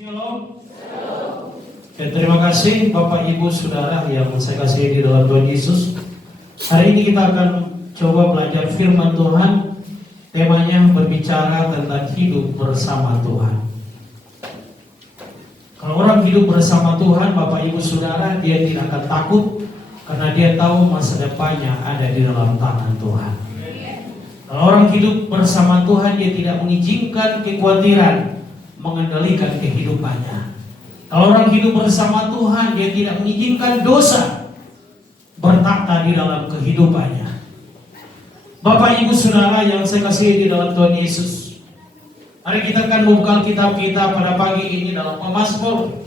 Shalom. Ya, terima kasih Bapak Ibu Saudara yang saya kasihi di dalam Tuhan Yesus. Hari ini kita akan coba belajar firman Tuhan. Temanya berbicara tentang hidup bersama Tuhan. Kalau orang hidup bersama Tuhan, Bapak Ibu Saudara, dia tidak akan takut karena dia tahu masa depannya ada di dalam tangan Tuhan. Kalau orang hidup bersama Tuhan, dia tidak mengizinkan kekhawatiran mengendalikan kehidupannya. Kalau orang hidup bersama Tuhan, dia tidak mengizinkan dosa bertakhta di dalam kehidupannya. Bapak Ibu Saudara yang saya kasihi di dalam Tuhan Yesus, mari kita akan membuka kitab kita pada pagi ini dalam Mazmur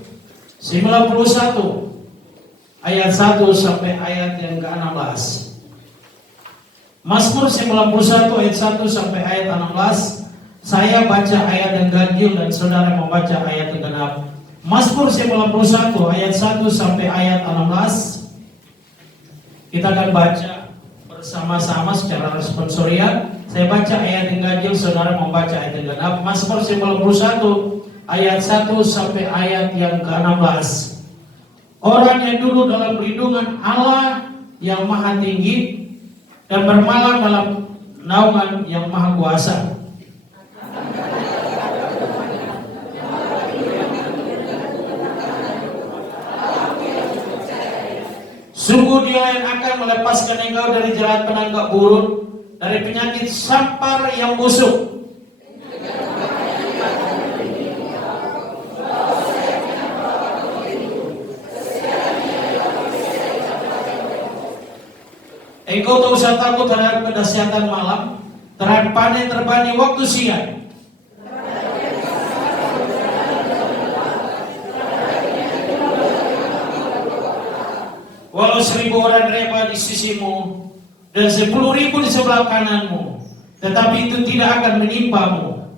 91 ayat 1 sampai ayat yang ke-16. Mazmur 91 ayat 1 sampai ayat 16. Saya baca ayat yang ganjil dan saudara membaca ayat yang genap. Mazmur 91 ayat 1 sampai ayat 16. Kita akan baca bersama-sama secara responsorial. Saya baca ayat yang ganjil, saudara membaca ayat yang genap. Mazmur 91 ayat 1 sampai ayat yang ke-16. Orang yang duduk dalam lindungan Allah yang maha tinggi dan bermalam dalam naungan yang maha kuasa. Sungguh dia yang akan melepaskan engkau dari jerat penangkap burung, dari penyakit sampar yang busuk. Engkau tak usah takut terhadap kedahsyatan malam, terhadap panen terbani waktu siang. Walau 1000 orang reba di sisimu dan 10.000 di sebelah kananmu, tetapi itu tidak akan menimpamu.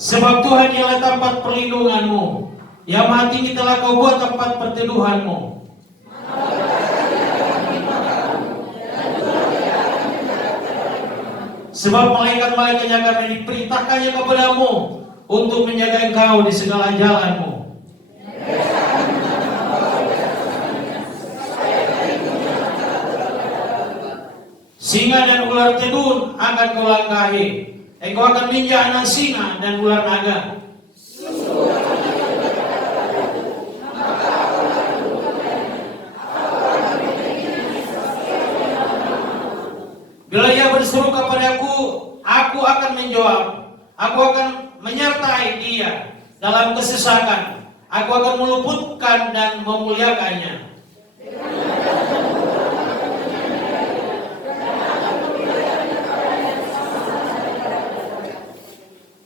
Sebab Tuhan ialah tempat perlindunganmu, yang maha tinggi telah kau buat tempat perteduhanmu. Sebab malaikat-malaikatnya akan diperintahkannya kepadamu untuk menjaga engkau di segala jalanmu. Singa dan ular tedun akan kau langkahi. Engkau akan menginjak anak singa dan ular naga. Bila ia berseru kepadaku, aku akan menjawab. Aku akan menyertai dia dalam kesesakan. Aku akan meluputkan dan memuliakannya.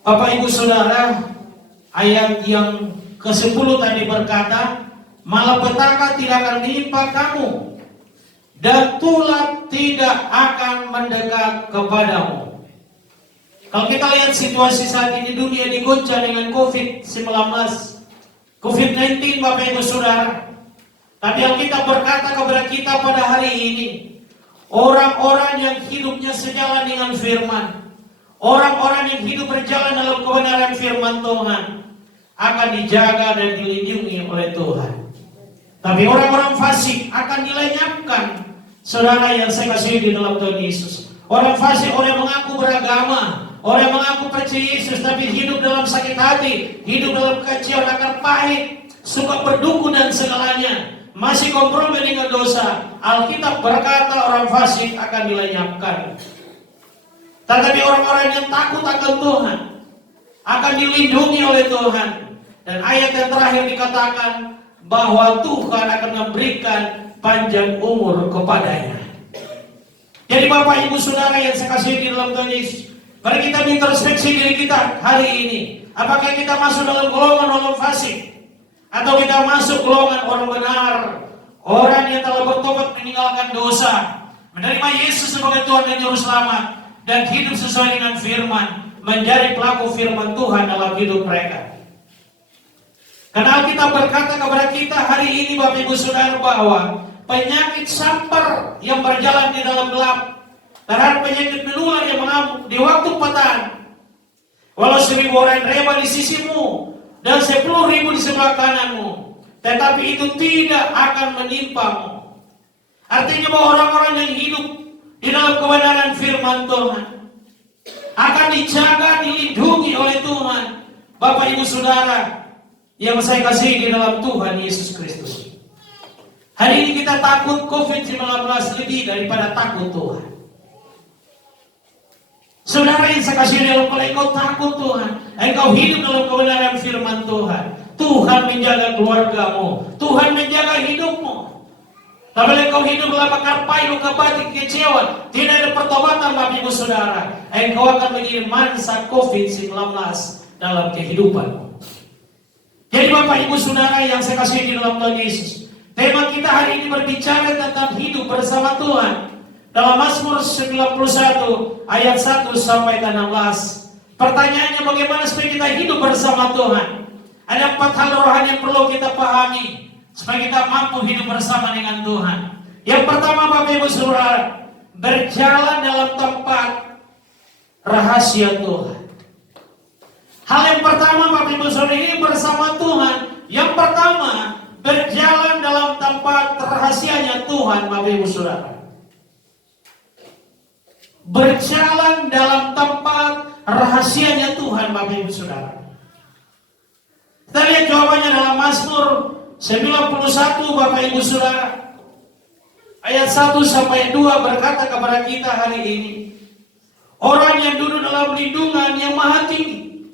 Bapak Ibu Saudara, ayat yang ke-10 tadi berkata, malapetaka tidak akan menimpa kamu, dan tulah tidak akan mendekat kepadamu. Kalau kita lihat situasi saat ini, dunia diguncang dengan COVID-19, COVID-19 Bapak Ibu Saudara. Tapi Alkitab berkata kepada kita pada hari ini, orang-orang yang hidupnya sejalan dengan firman, orang-orang yang hidup berjalan dalam kebenaran firman Tuhan, akan dijaga dan dilindungi oleh Tuhan. Tapi orang-orang fasik akan dilenyapkan. Saudara yang saya kasihi di dalam Tuhan Yesus, orang fasik, orang yang mengaku beragama, orang yang mengaku percaya Yesus, tapi hidup dalam sakit hati, hidup dalam kekecewaan, akan pahit, suka berdukun dan segalanya, masih kompromi dengan dosa. Alkitab berkata orang fasik akan dilenyapkan. Tetapi orang-orang yang takut akan Tuhan akan dilindungi oleh Tuhan. Dan ayat yang terakhir dikatakan bahwa Tuhan akan memberikan panjang umur kepadanya. Jadi Bapak Ibu Saudara yang saya kasihi di dalam Tuhan Yesus, mari kita introspeksi diri kita hari ini. Apakah kita masuk dalam golongan orang fasik, atau kita masuk golongan orang benar, orang yang telah bertobat meninggalkan dosa, menerima Yesus sebagai Tuhan dan Juru Selamat, dan hidup sesuai dengan firman, menjadi pelaku firman Tuhan dalam hidup mereka. Karena Alkitab berkata kepada kita hari ini Bapak Ibu Saudara, bahwa penyakit sampar yang berjalan di dalam gelap terhadap penyakit menular yang mengamuk di waktu petang. Walau 1.000 orang reba di sisimu dan 10.000 di sebelah kananmu, tetapi itu tidak akan menimpamu. Artinya bahwa orang-orang yang hidup di dalam kebenaran firman Tuhan akan dijaga, dilindungi oleh Tuhan. Bapak Ibu Saudara yang saya kasihi di dalam Tuhan Yesus Kristus. Hari ini kita takut COVID-19 lebih daripada takut Tuhan. Saudara yang saya kasih dalam, kalau engkau takut Tuhan, engkau hidup dalam kebenaran firman Tuhan, Tuhan menjaga keluargamu, Tuhan menjaga hidupmu. Tapi engkau hidup dalam akar pai, luka batin, kecewa, tidak ada pertobatan Bapak Ibu Saudara, engkau akan menjadi mangsa COVID-19 dalam kehidupanmu. Jadi Bapak Ibu Saudara yang saya kasih di dalam Tuhan Yesus, tema kita hari ini berbicara tentang hidup bersama Tuhan. Dalam Mazmur 91 ayat 1 sampai 16. Pertanyaannya, bagaimana supaya kita hidup bersama Tuhan? Ada 4 hal rohani yang perlu kita pahami supaya kita mampu hidup bersama dengan Tuhan. Yang pertama Bapak Ibu Saudara, berjalan dalam tempat rahasia Tuhan. Hal yang pertama Bapak Ibu Saudara, ini bersama Tuhan. Yang pertama, berjalan dalam tempat rahasianya Tuhan Bapak Ibu Saudara. Berjalan dalam tempat rahasianya Tuhan Bapak Ibu Saudara. Kita lihat jawabannya dalam Mazmur 91 Bapak Ibu Saudara. Ayat 1 sampai 2 berkata kepada kita hari ini, orang yang duduk dalam lindungan yang maha tinggi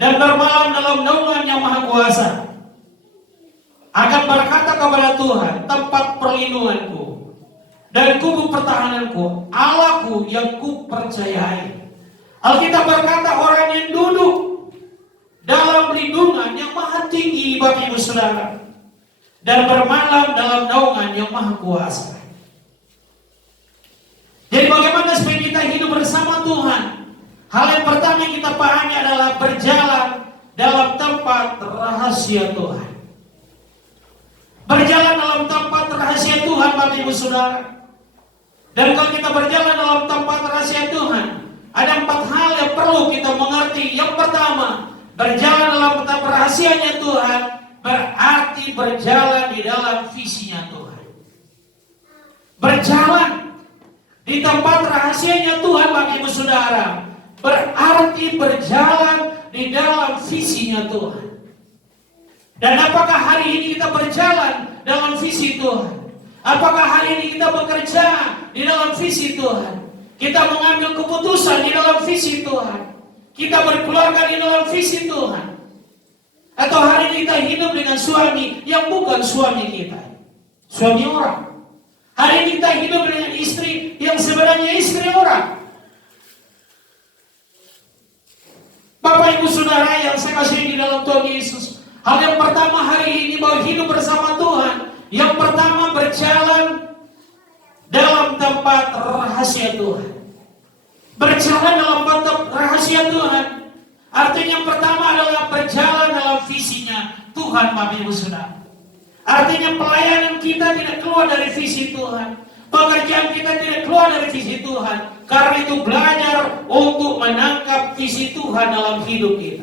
dan bermalam dalam naungan yang maha kuasa akan berkata kepada Tuhan, tempat perlindunganku dan kubu pertahananku, Allahku yang kupercayai. Alkitab berkata orang yang duduk dalam lindungan yang maha tinggi Bapak Ibu Saudara, dan bermalam dalam naungan yang maha kuasa. Jadi bagaimana supaya kita hidup bersama Tuhan? Hal yang pertama yang kita pahami adalah berjalan dalam tempat rahasia Tuhan. Berjalan dalam tempat rahasia Tuhan Bapak Ibu Saudara. Dan kalau kita berjalan dalam tempat rahasia Tuhan, ada 4 hal yang perlu kita mengerti. Yang pertama, berjalan dalam tempat rahasianya Tuhan berarti berjalan di dalam visinya Tuhan. Berjalan di tempat rahasianya Tuhan Bapak Ibu Saudara berarti berjalan di dalam visinya Tuhan. Dan apakah hari ini kita berjalan dalam visi Tuhan? Apakah hari ini kita bekerja di dalam visi Tuhan? Kita mengambil keputusan di dalam visi Tuhan? Kita berkeluarga di dalam visi Tuhan? Atau hari ini kita hidup dengan suami yang bukan suami kita, suami orang? Hari ini kita hidup dengan istri yang sebenarnya istri orang. Bapak Ibu Saudara yang saya kasih di dalam Tuhan Yesus, hal yang pertama hari ini bahwa hidup bersama Tuhan, yang pertama berjalan dalam tempat rahasia Tuhan. Berjalan dalam tempat rahasia Tuhan artinya yang pertama adalah berjalan dalam visinya Tuhan Bapak Ibu Saudara. Artinya pelayanan kita tidak keluar dari visi Tuhan, pekerjaan kita tidak keluar dari visi Tuhan. Karena itu belajar untuk menangkap visi Tuhan dalam hidup kita.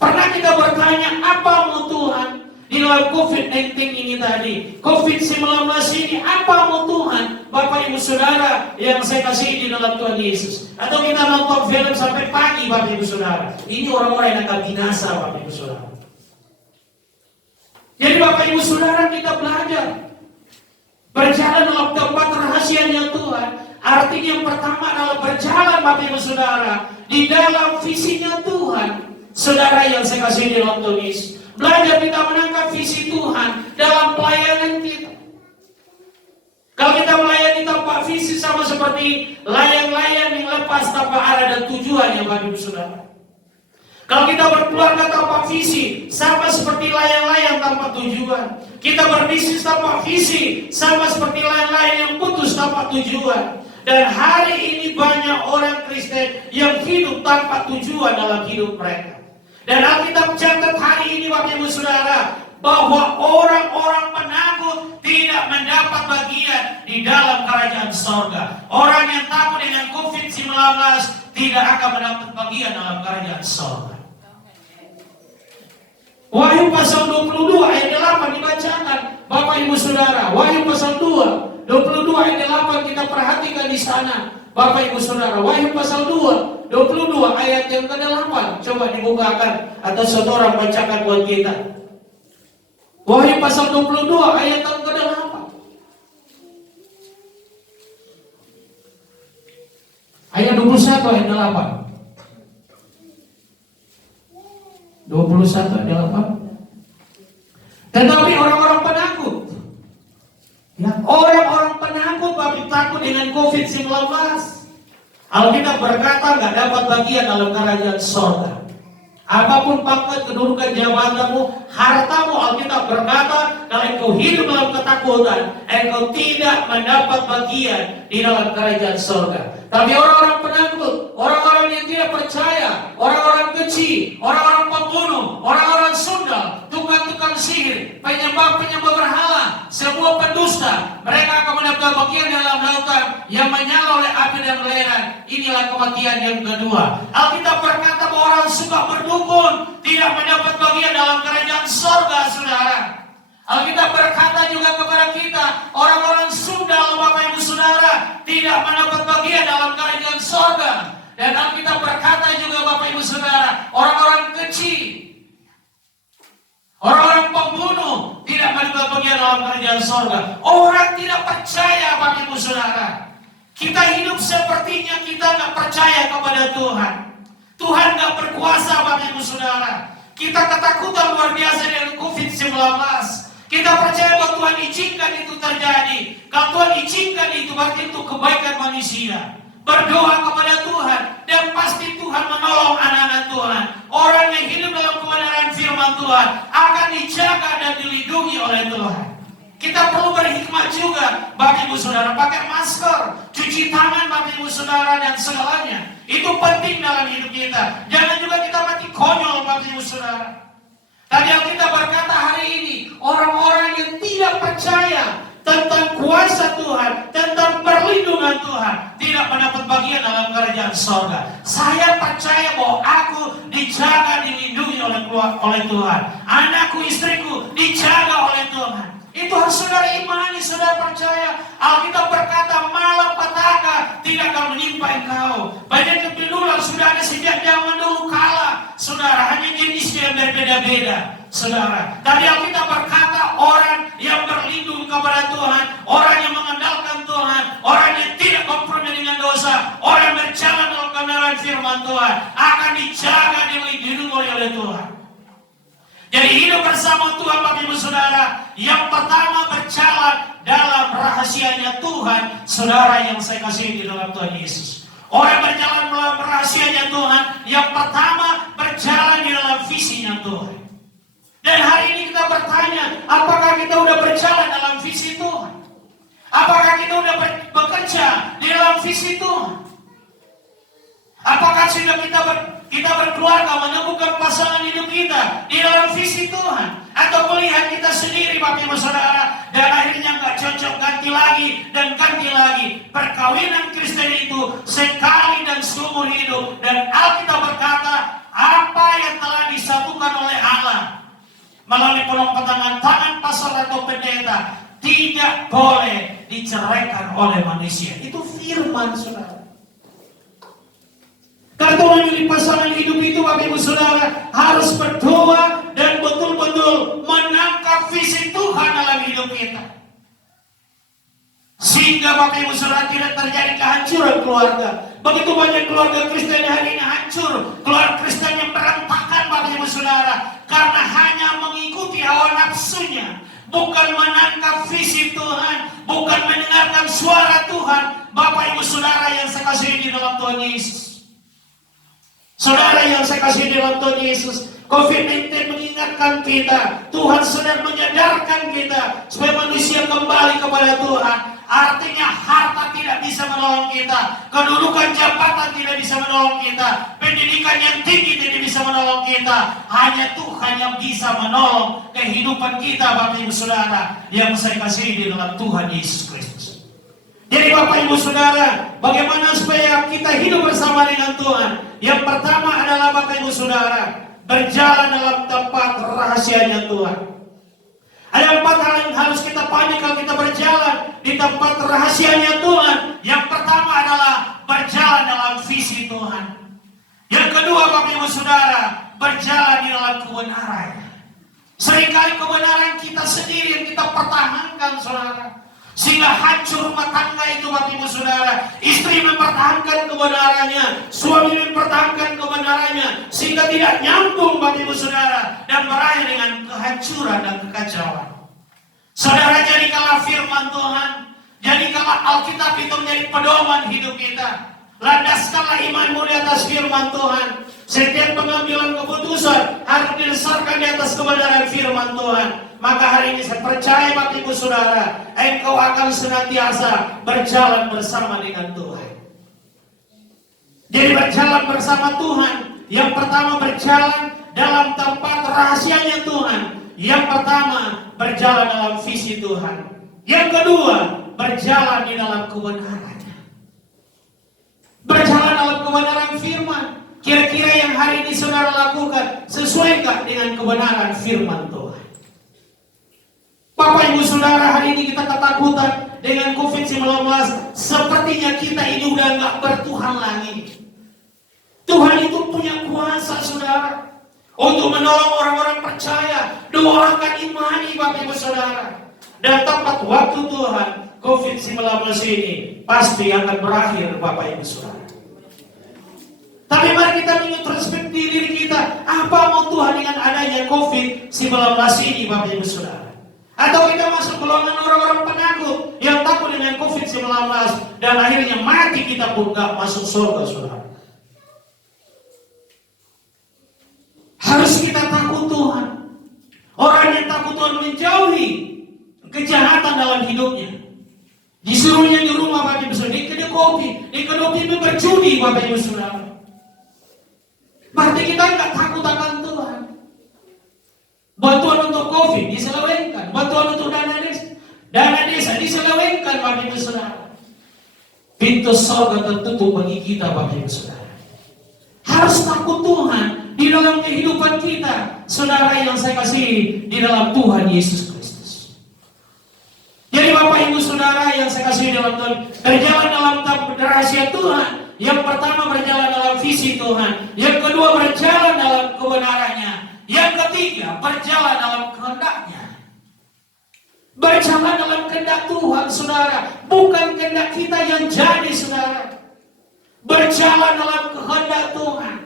Pernah kita bertanya, apa mau Tuhan di dalam COVID-19 ini tadi, COVID-19 ini, apa mau Tuhan? Bapak Ibu Saudara yang saya kasih di dalam Tuhan Yesus. Atau kita nonton film sampai pagi Bapak Ibu Saudara. Ini orang-orang yang akan binasa Bapak Ibu Saudara. Jadi Bapak Ibu Saudara kita belajar berjalan dalam tempat rahasianya Tuhan. Artinya yang pertama adalah berjalan Bapak Ibu Saudara di dalam visinya Tuhan. Saudara yang saya kasih di dalam Tuhan Yesus, belajar kita menangkap visi Tuhan dalam pelayanan kita. Kalau kita melayani tanpa visi sama seperti layang-layang yang lepas tanpa arah dan tujuan ya Bapak Ibu Saudara. Kalau kita berkeluarga tanpa visi, sama seperti layang-layang tanpa tujuan. Kita berbisnis tanpa visi, sama seperti layang-layang yang putus tanpa tujuan. Dan hari ini banyak orang Kristen yang hidup tanpa tujuan dalam hidup mereka. Dan Alkitab catat hari ini Bapak Ibu Saudara, bahwa orang-orang penakut tidak mendapat bagian di dalam kerajaan sorga. Orang yang takut dengan COVID-19 tidak akan mendapat bagian dalam kerajaan sorga. Wahyu pasal 22 ayat 8 dibacakan, Bapak Ibu Saudara. Wahyu pasal 22 ayat 8 kita perhatikan di sana, Bapak Ibu Saudara. Wahyu pasal 22 ayat yang ke-8. Coba dibukakan atau saudara bacakan buat kita. Wahyu pasal 22 ayat yang ke-8. Ayat 21 ayat 8. 21 ayat 8. Tetapi orang-orang penakut, ya, orang-orang penakut, tapi takut dengan COVID-19, Alkitab berkata nggak dapat bagian dalam kerajaan sorga. Apapun pangkat, kedudukan, jabatanmu, hartamu, Alkitab berkata kalau engkau hidup dalam ketakutan, engkau tidak mendapat bagian di dalam kerajaan sorga. Tapi orang-orang penakut, orang-orang yang tidak percaya, orang-orang keji, orang-orang pembunuh, orang-orang sundal, tukang-tukang sihir, penyembah-penyembah berhala, semua pendusta, mereka akan mendapat bagian dalam lautan yang menyala oleh api dan belerang. Inilah kematian yang kedua. Alkitab berkata bahwa orang suka berdukun tidak mendapat bagian dalam kerajaan sorga, saudara. Alkitab berkata juga kepada kita, orang-orang sundal, Bapak Ibu Saudara, tidak mendapat bagian dalam kerajaan sorga. Dan Alkitab berkata juga, Bapak Ibu Saudara, orang-orang keji, orang-orang pembunuh tidak mendapat bagian dalam kerajaan sorga. Orang tidak percaya, Bapak Ibu Saudara. Kita hidup sepertinya kita nggak percaya kepada Tuhan. Tuhan nggak berkuasa, Bapak Ibu Saudara. Kita ketakutan luar biasa dengan COVID-19. Kita percaya bahwa Tuhan izinkan itu terjadi. Kalau Tuhan izinkan itu berarti itu kebaikan manusia. Berdoa kepada Tuhan dan pasti Tuhan menolong anak-anak Tuhan. Orang yang hidup dalam kebenaran firman Tuhan akan dijaga dan dilindungi oleh Tuhan. Kita perlu berhikmat juga, Bapak Ibu Saudara, pakai masker, cuci tangan, Bapak Ibu Saudara, dan segalanya. Itu penting dalam hidup kita. Jangan juga kita mati konyol, Bapak Ibu Saudara. Tadi Alkitab berkata hari ini, orang-orang yang tidak percaya tentang kuasa Tuhan, tentang perlindungan Tuhan, tidak mendapat bagian dalam kerajaan sorga. Saya percaya bahwa aku dijaga, dilindungi oleh Tuhan. Anakku, istriku dijaga oleh Tuhan. Itu harus saudara imani, saudara percaya. Alkitab berkata malapetaka tidak akan menimpa engkau. Banyak kepedulian sudah ada sejak zaman dulu kala, saudara, hanya jenisnya yang berbeda-beda, saudara. Tadi Alkitab berkata orang yang berlindung kepada Tuhan, orang yang mengandalkan Tuhan, orang yang tidak kompromi dengan dosa, orang yang berjalan dalam kebenaran firman Tuhan akan dijaga, dilindungi oleh Tuhan. Jadi hidup bersama Tuhan, Bapak Ibu Saudara, yang pertama berjalan dalam rahasianya Tuhan, saudara yang saya kasih di dalam Tuhan Yesus. Orang berjalan dalam rahasianya Tuhan, yang pertama berjalan di dalam visinya Tuhan. Dan hari ini kita bertanya, apakah kita udah berjalan dalam visi Tuhan? Apakah kita udah bekerja di dalam visi Tuhan? Apakah sudah kita berkeluarga menemukan pasangan hidup kita di dalam visi Tuhan? Atau melihat kita sendiri, Bapak Ibu Saudara, dan akhirnya nggak cocok, ganti lagi dan ganti lagi. Perkawinan Kristen itu sekali dan seumur hidup. Dan Alkitab berkata, apa yang telah disatukan oleh Allah melalui pelompatan tangan pastor atau pendeta tidak boleh diceraikan oleh manusia. Itu firman, saudara. Kalau memilih pasangan hidup itu, Bapak Ibu Saudara, harus berdoa dan betul-betul menangkap visi Tuhan dalam hidup kita. Sehingga Bapak Ibu Saudara tidak terjadi kehancuran keluarga. Begitu banyak keluarga Kristen hari ini hancur. Keluarga Kristen yang berantakan, Bapak Ibu Saudara, karena hanya mengikuti hawa nafsunya. Bukan menangkap visi Tuhan, bukan mendengarkan suara Tuhan. Bapak Ibu Saudara yang saya kasih di dalam Tuhan Yesus. Saudara yang saya kasih dalam Tuhan Yesus, COVID-19 mengingatkan kita, Tuhan sedang menyadarkan kita supaya manusia kembali kepada Tuhan. Artinya harta tidak bisa menolong kita, kedudukan jabatan tidak bisa menolong kita, pendidikan yang tinggi tidak bisa menolong kita. Hanya Tuhan yang bisa menolong kehidupan kita, Bapak Ibu Saudara, yang saya kasih di dalam Tuhan Yesus Kristus. Jadi Bapak Ibu Saudara, bagaimana supaya kita hidup bersama dengan Tuhan? Yang pertama adalah Bapak Ibu Saudara, berjalan dalam tempat rahasianya Tuhan. Ada 4 hal yang harus kita pahami kalau kita berjalan di tempat rahasianya Tuhan. Yang pertama adalah berjalan dalam visi Tuhan. Yang kedua Bapak Ibu Saudara, berjalan di dalam kebenaran. Seringkali kebenaran kita sendiri yang kita pertahankan, Saudara, sehingga hancur rumah tangga itu, Bapak Ibu Saudara. Istri mempertahankan kebenarannya, suami mempertahankan kebenarannya, sehingga tidak nyambung, Bapak Ibu Saudara, dan berakhir dengan kehancuran dan kekacauan. Saudara, jadikanlah firman Tuhan, jadikanlah Alkitab itu menjadi pedoman hidup kita. Landaskanlah imanmu di atas firman Tuhan. Setiap pengambilan keputusan harus didasarkan di atas kebenaran firman Tuhan. Maka hari ini saya percaya, Bapak Ibu Saudara, engkau akan senantiasa berjalan bersama dengan Tuhan. Jadi berjalan bersama Tuhan, yang pertama berjalan dalam tempat rahasianya Tuhan. Yang pertama berjalan dalam visi Tuhan. Yang kedua berjalan di dalam kebenaran. Berjalan dalam kebenaran firman. Kira-kira yang hari ini saudara lakukan sesuai gak dengan kebenaran firman Tuhan? Bapak Ibu Saudara, hari ini kita ketakutan dengan COVID-19. Sepertinya kita ini udah gak bertuhan lagi. Tuhan itu punya kuasa, Saudara, untuk menolong orang-orang percaya. Doakan, imani, Bapak Ibu Saudara. Dan tepat waktu Tuhan, COVID-19 ini pasti akan berakhir, Bapak Ibu Saudara. Tapi mari kita introspeksi diri kita, apa mau Tuhan dengan adanya COVID-19 ini, Bapak Ibu Saudara? Atau kita masuk golongan orang-orang penakut yang takut dengan COVID-19 dan akhirnya mati, kita pun gak masuk surga, Saudara. Harus kita takut Tuhan. Orang yang takut Tuhan menjauhi kejahatan dalam hidupnya. Disuruhnya di rumah, Bapak Ibu Saudara, di kedai kopi berjudi, Bapak Ibu Saudara. Berarti kita nggak takut akan Tuhan. Bantuan untuk COVID diselewengkan, bantuan untuk dana desa diselewengkan, Bapak Ibu Saudara. Pintu surga tertutup bagi kita, Bapak Ibu Saudara. Harus takut Tuhan di dalam kehidupan kita, saudara yang saya kasih di dalam Tuhan Yesus Kristus. Jadi Bapak Ibu Saudara yang saya kasih di dalam Tuhan, berjalan dalam rahasia Tuhan. Yang pertama berjalan dalam visi Tuhan. Yang kedua berjalan dalam kebenarannya. Yang ketiga berjalan dalam kehendaknya. Berjalan dalam kehendak Tuhan, saudara, bukan kehendak kita yang jadi, saudara. Berjalan dalam kehendak Tuhan.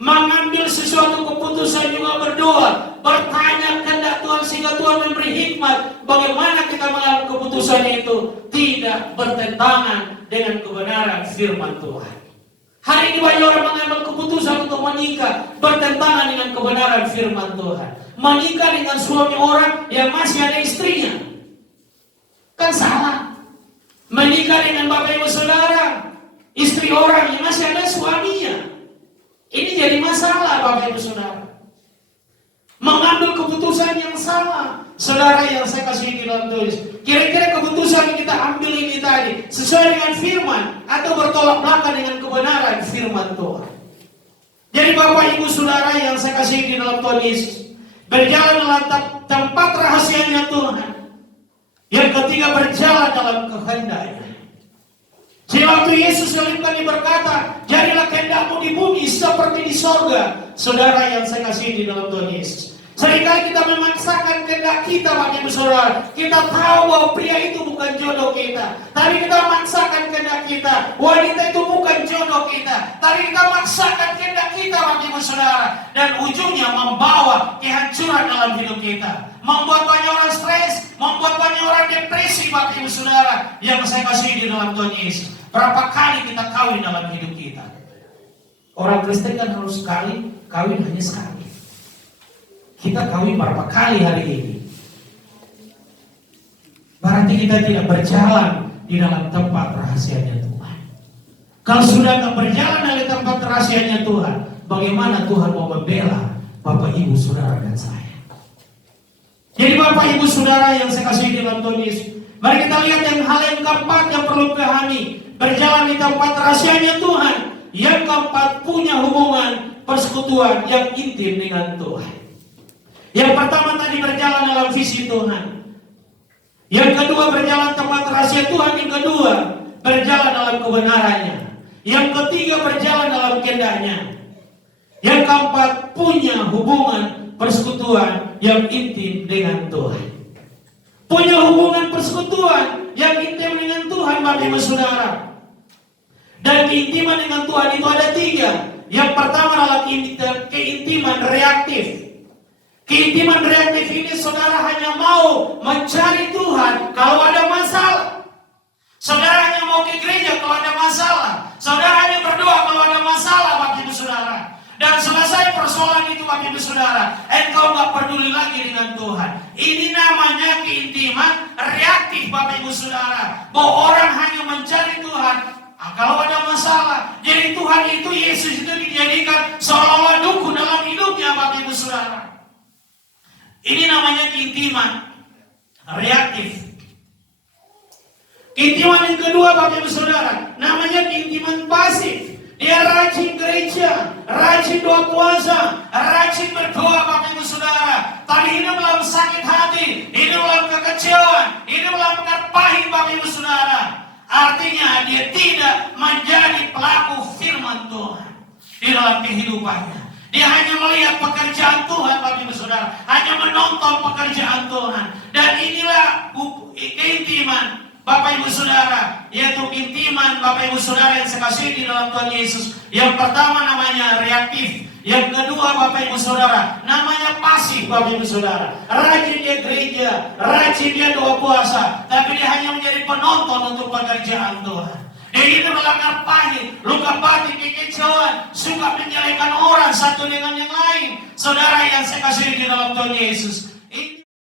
Mengambil sesuatu keputusan juga berdoa, bertanya kehendak Tuhan sehingga Tuhan memberi hikmat bagaimana kita mengambil keputusan itu tidak bertentangan dengan kebenaran firman Tuhan. Hari ini banyak orang mengambil keputusan untuk menikah bertentangan dengan kebenaran firman Tuhan. Menikah dengan suami orang yang masih ada istrinya, kan salah. Menikah dengan Bapak Ibu Saudara, istri orang yang masih ada suaminya, ini jadi masalah, Bapak Ibu Saudara. Mengambil keputusan yang sama, saudara yang saya kasih di dalam tulis. Kira-kira keputusan yang kita ambil ini tadi sesuai dengan firman atau bertolak belakang dengan kebenaran firman Tuhan. Jadi Bapak Ibu Saudara yang saya kasih di dalam Tuhan Yesus, berjalan dalam tempat rahasianya Tuhan. Yang ketiga berjalan dalam kehendaknya. Jadi waktu Yesus selipkan berkata, jadilah kehendakmu di bumi seperti di sorga. Saudara yang saya kasih di dalam Tuhan Yesus, seringkali kita memaksakan kehendak kita, Bapak Ibu Saudara. Kita tahu bahwa pria itu bukan jodoh kita, tapi kita memaksakan kehendak kita. Wanita itu bukan jodoh kita, tapi kita memaksakan kehendak kita, Bapak Ibu Saudara. Dan ujungnya membawa kehancuran dalam hidup kita, membuat banyak orang stres, membuat banyak orang depresi, Bapak Ibu Saudara yang saya kasih di dalam Tuhan Yesus. Berapa kali kita kawin dalam hidup kita? Orang Kristen kan harus kawin hanya sekali. Kita kawin berapa kali hari ini? Berarti kita tidak berjalan di dalam tempat rahasianya Tuhan. Kalau sudah nggak berjalan dari tempat rahasianya Tuhan, bagaimana Tuhan mau membela Bapak Ibu Saudara dan saya? Jadi Bapak Ibu Saudara yang saya kasih di dalam Tuhan Yesus, mari kita lihat hal yang keempat yang perlu pahami. Berjalan di tempat rahasianya Tuhan. Yang keempat, punya hubungan persekutuan yang intim dengan Tuhan. Yang pertama tadi berjalan dalam visi Tuhan. Yang kedua berjalan tempat rahasia Tuhan. Yang kedua berjalan dalam kebenarannya. Yang ketiga berjalan dalam kehendaknya. Yang keempat punya hubungan persekutuan yang intim dengan Tuhan. Punya hubungan persekutuan yang intim dengan Tuhan, Bapak Ibu Saudara. Dan keintiman dengan Tuhan itu ada tiga. Yang pertama adalah keintiman reaktif. Keintiman reaktif ini saudara hanya mau mencari Tuhan kalau ada masalah. Saudara hanya mau ke gereja kalau ada masalah. Saudara hanya berdoa kalau ada masalah, Bapak Ibu Saudara. Dan selesai persoalan itu, Bapak Ibu Saudara, engkau gak peduli lagi dengan Tuhan. Ini namanya keintiman reaktif, Bapak Ibu Saudara. Bahwa orang hanya mencari Tuhan kalau ada masalah. Jadi Tuhan itu, Yesus itu dijadikan seolah-olah dukun dalam hidupnya, Bapak Ibu Saudara. Ini namanya keintiman reaktif. Keintiman yang kedua, Bapak Ibu Saudara, namanya keintiman pasif. Dia rajin gereja, rajin doa puasa, rajin berdoa, Bapak Ibu Saudara. Tapi hidup dalam sakit hati, hidup dalam kekecewaan, hidup dalam pekat pahit, Bapak Ibu Saudara. Artinya dia tidak menjadi pelaku firman Tuhan di dalam kehidupannya. Dia hanya melihat pekerjaan Tuhan, Bapak Ibu Saudara, hanya menonton pekerjaan Tuhan. Dan inilah keintiman Bapak Ibu Saudara, yaitu keintiman Bapak Ibu Saudara yang saya kasih di dalam Tuhan Yesus. Yang pertama namanya reaktif. Yang kedua Bapak Ibu Saudara, namanya pasif, Bapak Ibu Saudara. Rajin dia gereja, rajin dia doa puasa, tapi dia hanya menjadi penonton untuk pekerjaan Tuhan. Dia hidup dalam pahit, luka batin, kekecewaan, suka menyalahkan orang satu dengan yang lain. Saudara yang saya kasih di dalam Tuhan Yesus,